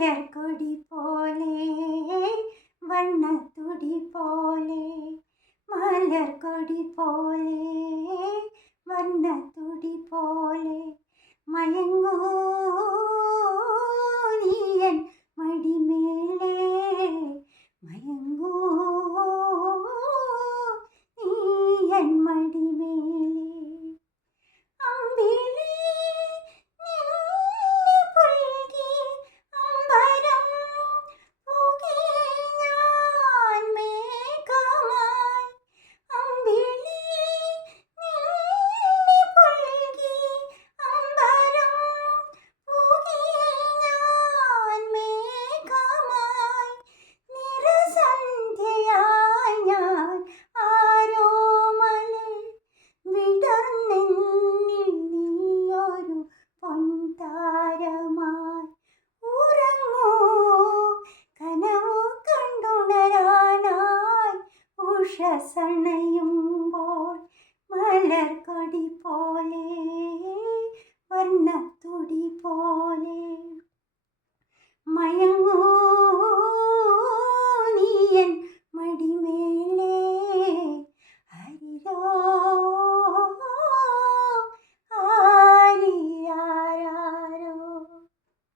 മലർക്കൊടി പോലെ വണ്ണത്തുടി പോലെ മലർക്കൊടി പോലെ വണ്ണത്തുടി പോലെ മയങ്ങൂ നീയൻ മടിമേലേ മയങ്ങൂ നീയൻ മടിമേലേ അമ്പിളി നിന്നെ പുൽകി അമ്പരം പുകി ഞാൻ മേഘമായി അമ്പിളി നിന്നെ പുൽകി അമ്പരം പുകി ഞാൻ മേഘമായി നിറസന്ധ്യയായി ഞാൻ ആരോമലേ വിടർന്നെന്നിൽ നീയൊരു പൊൻതാരമായി ഉറങ്ങൂ കനവു കണ്ടുണരാനായി ഉഷസണയുമ്പോൾ മലർക്കൊടി പോലെ വർണ്ണത്തുടി പോലെ